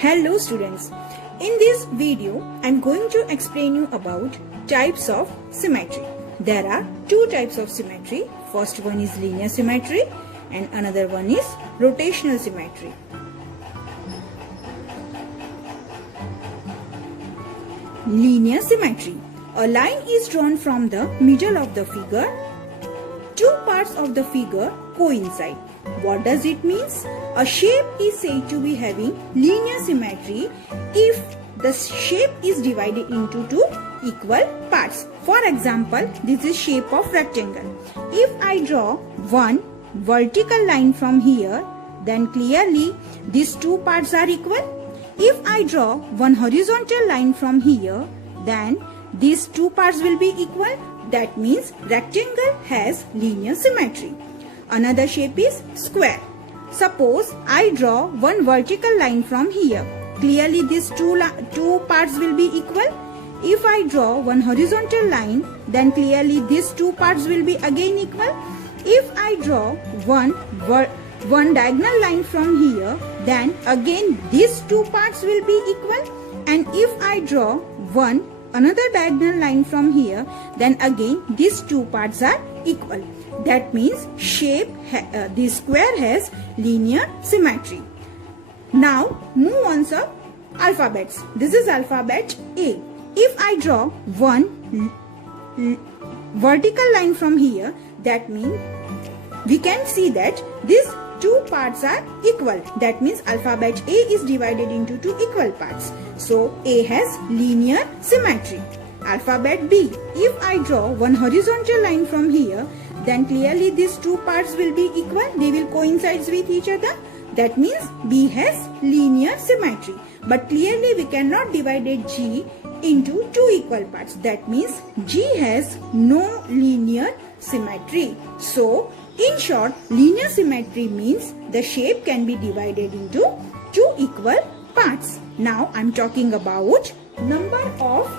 Hello students, in this video I am going to explain you about types of symmetry. There are two types of symmetry. First one is linear symmetry and another one is rotational symmetry. Linear symmetry. A line is drawn from the middle of the figure. Two parts of the figure coincide. What does it mean? A shape is said to be having linear symmetry if the shape is divided into two equal parts. For example, this is shape of rectangle. If I draw one vertical line from here, then clearly these two parts are equal. If I draw one horizontal line from here, then these two parts will be equal. That means rectangle has linear symmetry. Another shape is square. Suppose I draw one vertical line from here. Clearly these two parts will be equal. If I draw one horizontal line, then clearly these two parts will be again equal. If I draw one diagonal line from here, then again these two parts will be equal. And if I draw another diagonal line from here, then again these two parts are equal. That means the square has linear symmetry. Now move on to alphabets. This is alphabet A. If I draw one vertical line from here, that means we can see that these two parts are equal. That means alphabet A is divided into two equal parts. So A has linear symmetry. Alphabet B. If I draw one horizontal line from here, then clearly these two parts will be equal. They will coincide with each other. That means B has linear symmetry. But clearly we cannot divide G into two equal parts. That means G has no linear symmetry. So in short, linear symmetry means the shape can be divided into two equal parts. Now I am talking about number of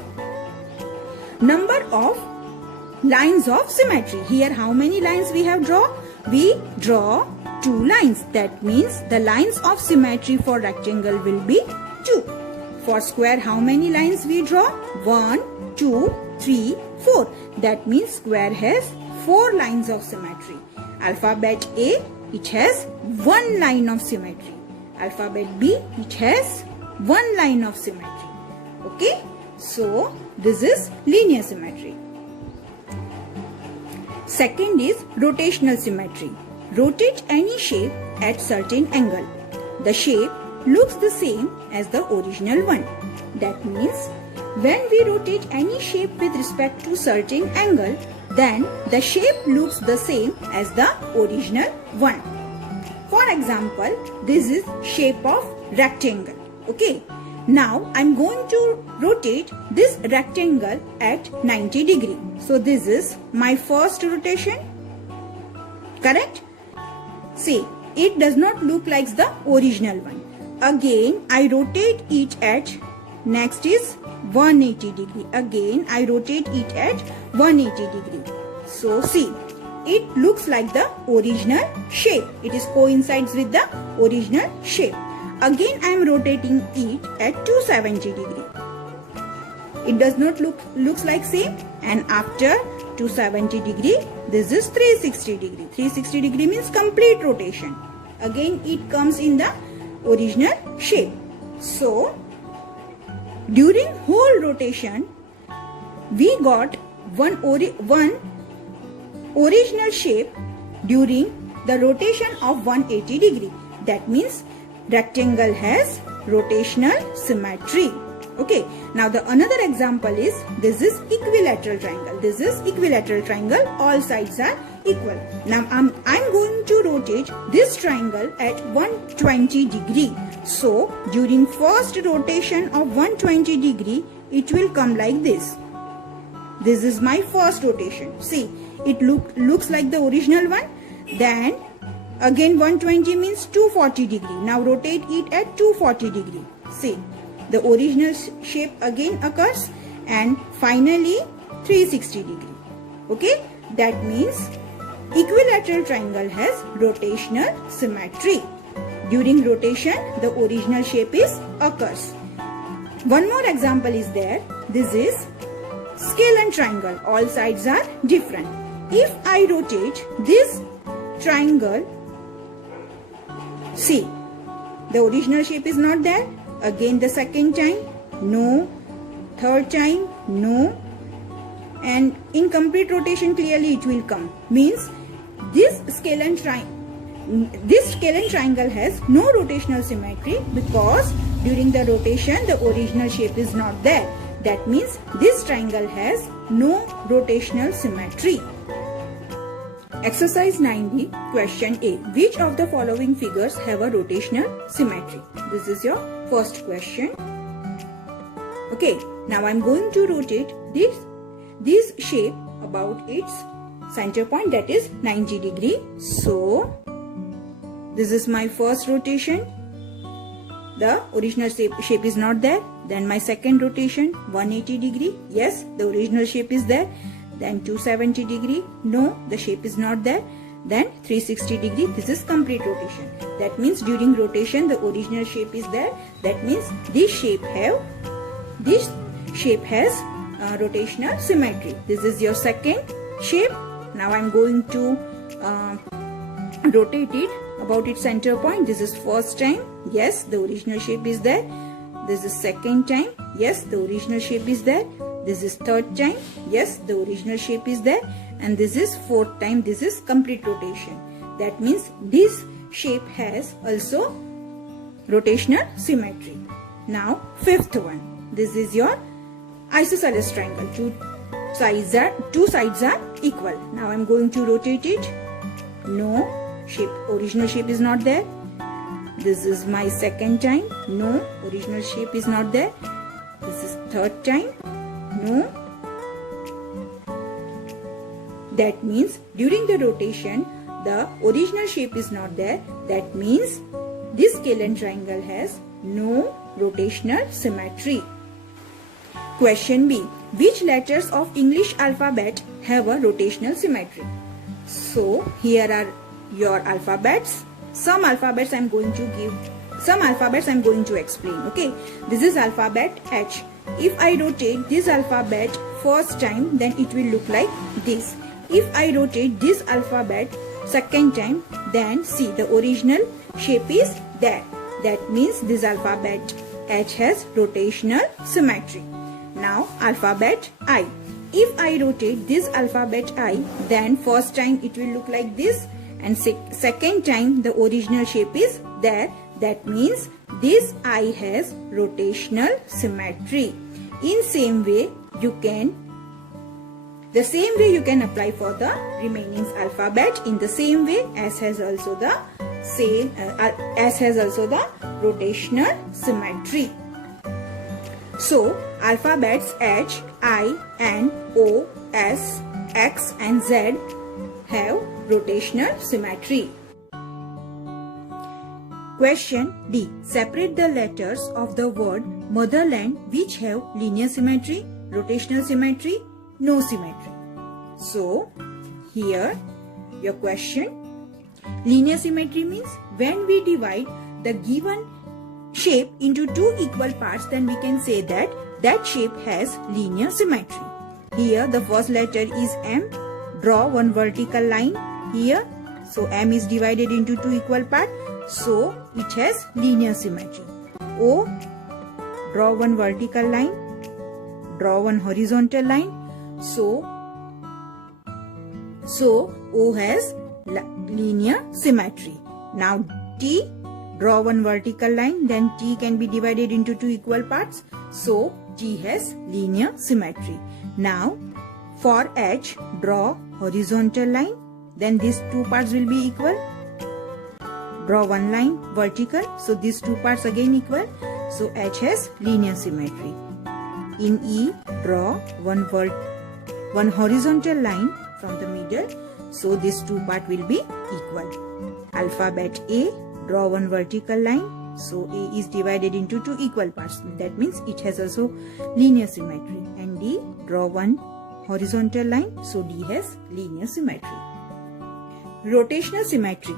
lines of symmetry. Here how many lines we have drawn? We draw two lines. That means the lines of symmetry for rectangle will be 2. For square how many lines we draw? 1, 2, 3, 4. That means square has 4 lines of symmetry. Alphabet A, it has 1 line of symmetry. Alphabet B, it has 1 line of symmetry. Okay? So this is linear symmetry. Second is rotational symmetry. Rotate any shape at certain angle. The shape looks the same as the original one. That means when we rotate any shape with respect to certain angle, then the shape looks the same as the original one. For example, this is shape of rectangle. Okay. Now I am going to rotate this rectangle at 90 degree. So this is my first rotation. Correct? See, it does not look like the original one. Again I rotate it at, next is 180 degree. Again I rotate it at 180 degree. So see, it looks like the original shape. It is coincides with the original shape. Again I am rotating it at 270 degree. It does not looks like same. And after 270 degree, this is 360 degree. 360 degree means complete rotation. Again it comes in the original shape. So during whole rotation, we got one original shape during the rotation of 180 degree. That means rectangle has rotational symmetry. Okay. Now the another example is, this is equilateral triangle. This is equilateral triangle. All sides are equal. Now I'm going to rotate this triangle at 120 degree. So during first rotation of 120 degree, it will come like this. This is my first rotation. See, it looks like the original one. Then again 120 means 240 degree. Now rotate it at 240 degree. See, the original shape again occurs, and finally 360 degree. Okay, that means equilateral triangle has rotational symmetry. During rotation, the original shape is occurs. One more example is there. This is scale and triangle. All sides are different. If I rotate this triangle, see, the original shape is not there. Again the second time, no. Third time, no. And in complete rotation, clearly it will come. Means this scale and triangle has no rotational symmetry, because during the rotation the original shape is not there. That means this triangle has no rotational symmetry. Exercise 9B, question A. Which of the following figures have a rotational symmetry? This is your first question. Okay, now I am going to rotate this shape about its center point, that is 90 degree. So this is my first rotation. The original shape is not there. Then my second rotation, 180 degree. Yes, the original shape is there. Then 270 degree. No, the shape is not there. Then 360 degree. This is complete rotation. That means during rotation the original shape is there. That means this shape has rotational symmetry. This is your second shape. Now I am going to rotate it about its center point. This is first time. Yes, the original shape is there. This is second time. Yes, the original shape is there. This is third time. Yes, the original shape is there. And this is fourth time. This is complete rotation. That means this shape has also rotational symmetry. Now fifth one. This is your isosceles triangle. Two sides are equal. Now I am going to rotate it. No, original shape is not there. This is my second time. No, original shape is not there. This is third time. No. That means during the rotation the original shape is not there. That means this scale and triangle has no rotational symmetry. Question B. Which letters of English alphabet have a rotational symmetry? So here are your alphabets. Some alphabets I am going to explain. Okay, this is alphabet H. If I rotate this alphabet first time, then it will look like this. If I rotate this alphabet second time, then see, the original shape is there. That means this alphabet H has rotational symmetry. Now alphabet I. If I rotate this alphabet I, then first time it will look like this, and second time the original shape is there. That means this I has rotational symmetry. In same way you can apply for the remaining alphabet. In the same way, S has also the rotational symmetry. So alphabets H, I, N, O, S, X and Z have rotational symmetry. Question D. Separate the letters of the word motherland which have linear symmetry, rotational symmetry, no symmetry. So here your question. Linear symmetry means when we divide the given shape into two equal parts, then we can say that that shape has linear symmetry. Here the first letter is M. Draw one vertical line here. So M is divided into two equal parts. So it has linear symmetry. O. Draw one vertical line. Draw one horizontal line. So O has linear symmetry. Now T. Draw one vertical line, then T can be divided into two equal parts. So T has linear symmetry. Now for H, draw horizontal line, then these two parts will be equal. Draw one line vertical, so these two parts again equal. So H has linear symmetry. In E, draw one horizontal line from the middle, so these two parts will be equal. Alphabet A, draw one vertical line, so A is divided into two equal parts. That means it has also linear symmetry. And D, draw one horizontal line, so D has linear symmetry. Rotational symmetry.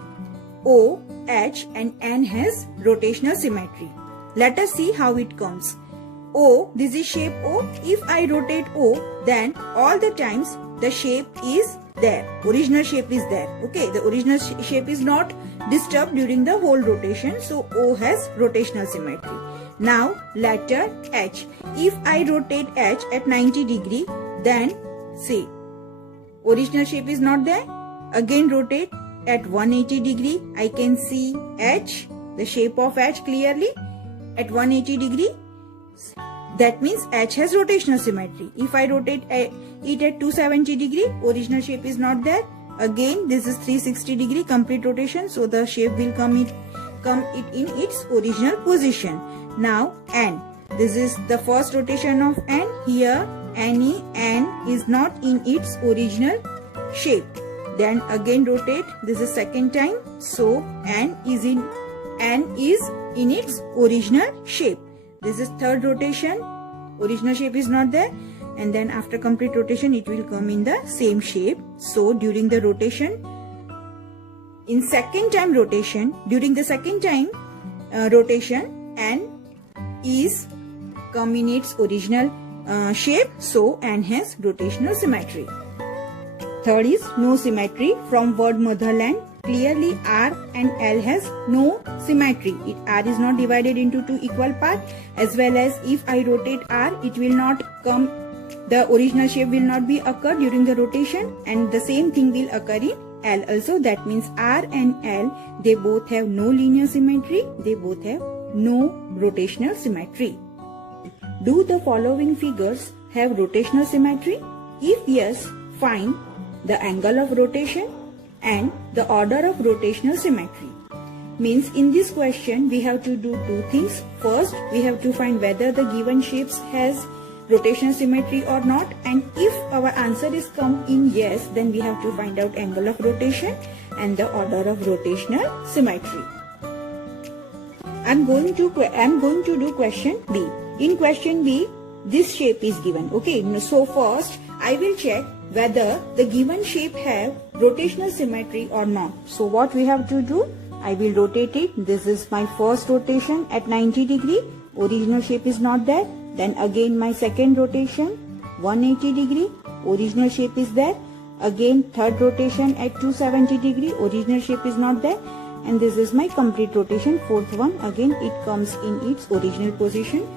O, H and N has rotational symmetry. Let us see how it comes. O, this is shape O. If I rotate O, then all the times the shape is there. Original shape is there. Okay, the original shape is not disturbed during the whole rotation. So O has rotational symmetry. Now letter H. If I rotate H at 90 degree, then see, original shape is not there. Again rotate at 180 degree. I can see H, the shape of H clearly at 180 degree. That means H has rotational symmetry. If I rotate it at 270 degree, original shape is not there. Again, this is 360 degree complete rotation, so the shape will come in its original position. Now N. This is the first rotation of N. Here N is not in its original shape. Then again rotate. This is second time. So N is in its original shape. This is third rotation. Original shape is not there. And then after complete rotation, it will come in the same shape. So during the rotation, during the second time rotation, N is come in its original shape. So N has rotational symmetry. Third is no symmetry. From word motherland, clearly R and L has no symmetry. R is not divided into two equal parts, as well as if I rotate R, it will not come, the original shape will not be occur during the rotation, and the same thing will occur in L also. That means R and L, they both have no linear symmetry, they both have no rotational symmetry. Do the following figures have rotational symmetry? If yes, find the angle of rotation and the order of rotational symmetry. Means in this question we have to do two things. First, we have to find whether the given shapes has rotational symmetry or not, and if our answer is come in yes, then we have to find out angle of rotation and the order of rotational symmetry. I'm going to do question B. In question B, this shape is given. Okay, so first I will check whether the given shape have rotational symmetry or not. So what we have to do, I will rotate it. This is my first rotation at 90 degree. Original shape is not there. Then again my second rotation 180 degree. Original shape is there. Again third rotation at 270 degree. Original shape is not there. And this is my complete rotation, fourth one. Again it comes in its original position.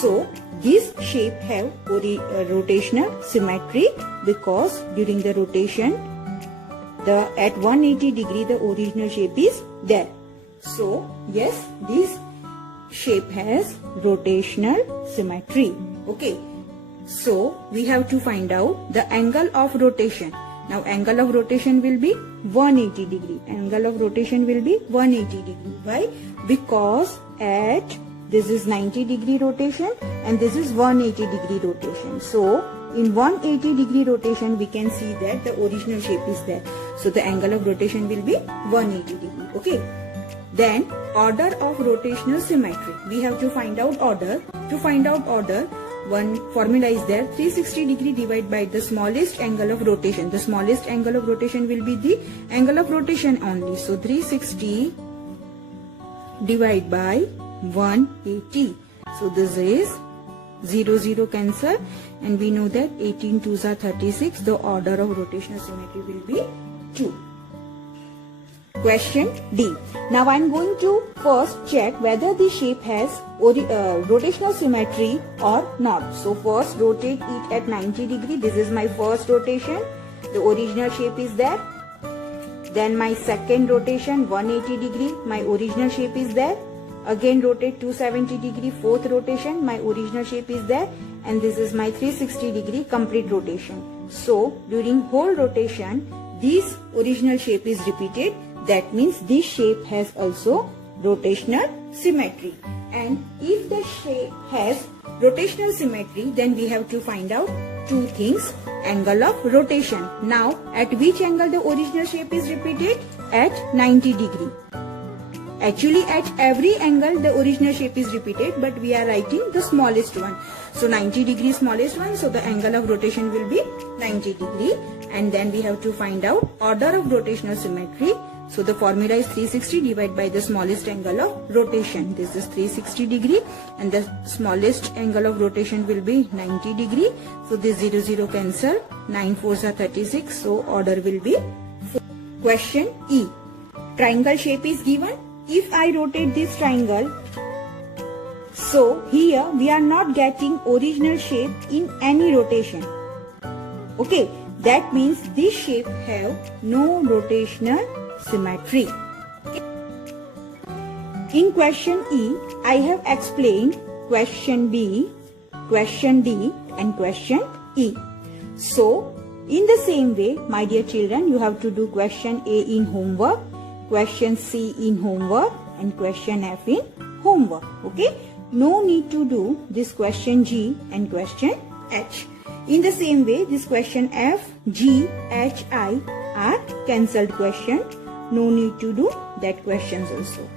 So this shape have rotational symmetry because during the rotation, at 180 degree the original shape is there. So yes, this shape has rotational symmetry. Okay, so we have to find out the angle of rotation. Now angle of rotation will be 180 degree. Angle of rotation will be 180 degree. Why? Because at this is 90 degree rotation and this is 180 degree rotation. So in 180 degree rotation we can see that the original shape is there. So the angle of rotation will be 180 degree. Okay. Then order of rotational symmetry. We have to find out order. To find out order, one formula is there. 360 degree divided by the smallest angle of rotation. The smallest angle of rotation will be the angle of rotation only. So 360 divided by 180. So this is 0 0 cancel, and we know that 18 2s are 36. The order of rotational symmetry will be 2. Question D. Now I am going to first check whether the shape has rotational symmetry or not. So first rotate it at 90 degree. This is my first rotation. The original shape is there. Then my second rotation 180 degree. My original shape is there. Again rotate 270 degree. Fourth rotation. My original shape is there. And this is my 360 degree complete rotation. So during whole rotation, this original shape is repeated. That means this shape has also rotational symmetry. And if the shape has rotational symmetry, then we have to find out two things. Angle of rotation. Now, at which angle the original shape is repeated? At 90 degree. Actually, at every angle the original shape is repeated, but we are writing the smallest one. So 90 degree smallest one, so the angle of rotation will be 90 degree. And then we have to find out order of rotational symmetry. So the formula is 360 divided by the smallest angle of rotation. This is 360 degree and the smallest angle of rotation will be 90 degree. So this 0 0 cancel, 9 4s are 36. So order will be 4. Question E. Triangle shape is given. If I rotate this triangle, so here we are not getting original shape in any rotation. Okay, that means this shape have no rotational symmetry. In question E, I have explained question B, question D and question E. So, in the same way, my dear children, you have to do question A in homework, question C in homework and question F in homework. Okay, no need to do this question G and question H. In the same way, this question F, G, H, I are cancelled question. No need to do that questions also.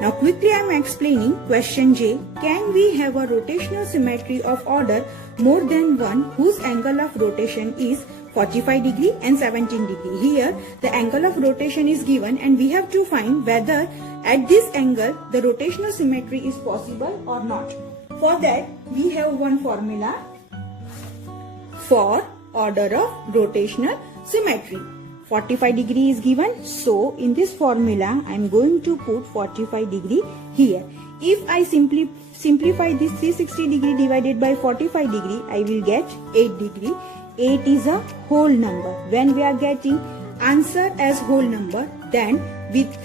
Now quickly I am explaining question J. Can we have a rotational symmetry of order more than one whose angle of rotation is 45 degree and 17 degree? Here the angle of rotation is given and we have to find whether at this angle the rotational symmetry is possible or not. For that we have one formula for order of rotational symmetry. 45 degree is given, so in this formula I am going to put 45 degree here. If I simplify this 360 degree divided by 45 degree, I will get 8 degree. 8 is a whole number. When we are getting answer as whole number, then with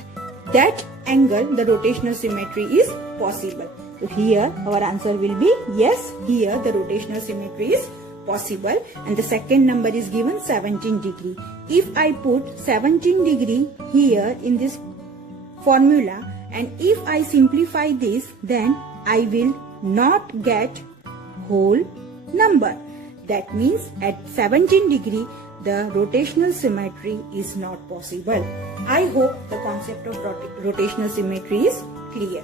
that angle the rotational symmetry is possible. So here our answer will be yes, here the rotational symmetry is possible and the second number is given 17 degree. If I put 17 degree here in this formula and if I simplify this, then I will not get whole number. That means at 17 degree the rotational symmetry is not possible. I hope the concept of rotational symmetry is clear.